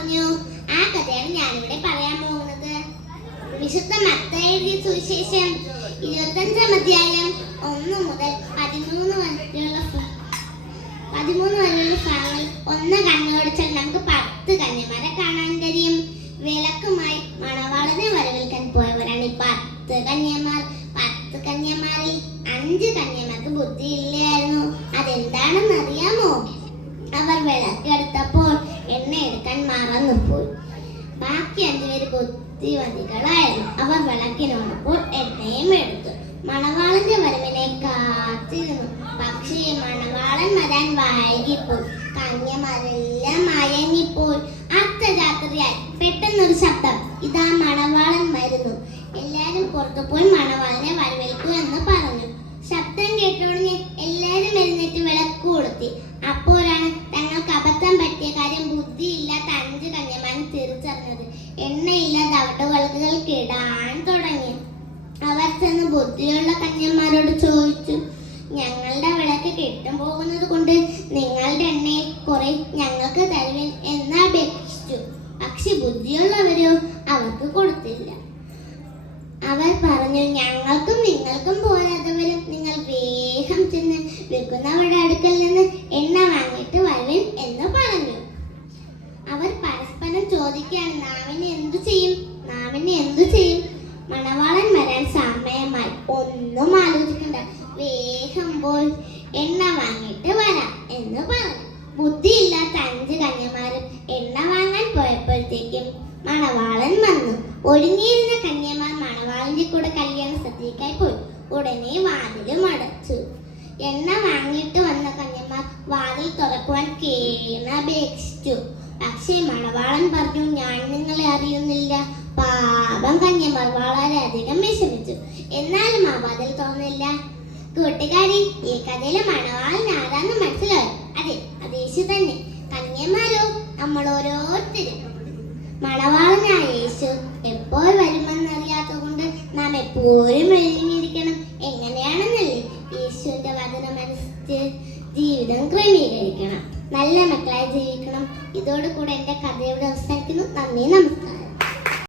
പറഞ്ഞു. ആ കഥയാണ് ഞാനിവിടെ പറയാൻ പോകുന്നത്. വിശുദ്ധ മത്തായി എഴുതിയ സുവിശേഷം 25-ാം അധ്യായം 1 മുതൽ 13 വരെയുള്ള ഭാഗങ്ങൾ ഒന്ന് കണ്ണോടിച്ചാൽ നമുക്ക് 10 കന്യമാരെ കാണാൻ കഴിയും. വിളക്കുമായി മണവാളനെ വരവേൽക്കാൻ പോയവരാണ് ഈ 10 കന്യമാർ. 10 കന്യമാരിൽ 5 കന്യമാർക്ക് ബുദ്ധിയില്ലായിരുന്നു. അതെന്താണെന്ന് അറിയാമോ? അവർ വിളക്കെടുത്തപ്പോൾ എണ്ണ എടുക്കാൻ മറന്നുപോയി. ബാക്കി 5 പേര് ബുദ്ധിമതികളായിരുന്നു. അവർ വിളക്കിനോടൊപ്പോൾ എണ്ണയും എടുത്തു. മണവാളന്റെ വരവിനെ കാത്തിരുന്നു. പക്ഷേ മണവാളൻ വരാൻ വൈകിപ്പോയി. കന്യമാരെല്ലാം മയങ്ങിപ്പോയി. അർദ്ധരാത്രിയായി പെട്ടെന്നൊരു ശബ്ദം, ഇതാ മണവാളൻ വരുന്നു, എല്ലാരും പുറത്തു പോയി മണവാളനെ വരവേൽക്കൂ എന്ന് പറഞ്ഞു. ശബ്ദം കേട്ടോടനെ എല്ലാരും എഴുന്നേറ്റ് വിളക്ക് കൊളുത്തി. അപ്പോഴാണ് തങ്ങൾക്ക് അബദ്ധം പറ്റിയ കാര്യം ബുദ്ധിയില്ലാത്ത 5 കന്യമാരും തിരിച്ചറിഞ്ഞത്. എണ്ണയില്ലാതെ അവരുടെ വിളക്കുകൾ കെടാൻ തുടങ്ങി. അവർ ചെന്ന് ബുദ്ധിയുള്ള കന്യന്മാരോട് ചോദിച്ചു, ഞങ്ങളുടെ വിളക്ക് കെട്ടും പോകുന്നത് കൊണ്ട് നിങ്ങളുടെ എണ്ണയിൽ കുറെ ഞങ്ങൾക്ക് തരുവിൻ എന്ന് അപേക്ഷിച്ചു. പക്ഷെ ബുദ്ധിയുള്ളവരോ അവർക്ക് കൊടുത്തില്ല. അവർ പറഞ്ഞു, ഞങ്ങൾക്കും നിങ്ങൾക്കും പോരാതെ വരും. നിങ്ങൾ വേഗം ചെന്ന് വിൽക്കുന്നവരുടെ അടുക്കൽ നിന്ന് എണ്ണ വാങ്ങിയിട്ട് വരുവിൻ എന്ന് പറഞ്ഞു. അവർ പരസ്പരം ചോദിക്കുകയാണ്, നാമിനെ എന്തു ചെയ്യും? മണവാളൻ വരാൻ സമയമായി. ഒന്നും ആലോചിക്കണ്ട, വേഗം പോയി എണ്ണ വാങ്ങിയിട്ട് വരാം എന്ന് പറഞ്ഞു. ബുദ്ധിയില്ലാത്ത 5 കന്യമാരും എണ്ണ വാങ്ങാൻ പോയപ്പോഴത്തേക്കും മണവാളൻ വന്നു. ഒഴിഞ്ഞിരുന്ന കന്യമാർ മണവാളന്റെ കൂടെ കല്യാണ സദ്യക്കായി പോയി. ഉടനെ വാതിലും അടച്ചു. എണ്ണ വാങ്ങിയിട്ട് വന്ന കന്യമാർ വാതിൽ തുറക്കുവാൻ കേണപേക്ഷിച്ചു. പക്ഷേ മണവാളൻ പറഞ്ഞു, ഞാൻ നിങ്ങളെ അറിയുന്നില്ല. പാപം കന്യമാർ വളരെയധികം വിഷമിച്ചു. എന്നാലും ആ വാതിൽ തുറന്നില്ല. കൂട്ടുകാരി, ഈ കഥയിലെ മണവാളൻ ആരാന്ന് മനസ്സിലായി? അതെ, യേശു തന്നെ. കന്യമാരോ നമ്മൾ ഓരോരുത്തരും. മണവാളനായ യേശു എപ്പോൾ വരുമെന്നറിയാത്തത് കൊണ്ട് നാം എപ്പോഴും ഒരുങ്ങിയിരിക്കണം. എങ്ങനെയാണെന്നല്ലേ? യേശുവിന്റെ വചനമനുസരിച്ച് ജീവിതം ക്രമീകരിക്കണം. നല്ല മക്കളായി ജീവിക്കണം. ഇതോടുകൂടെ എൻ്റെ കഥ ഇവിടെ അവസാനിക്കുന്നു. നന്ദി, നമസ്കാരം.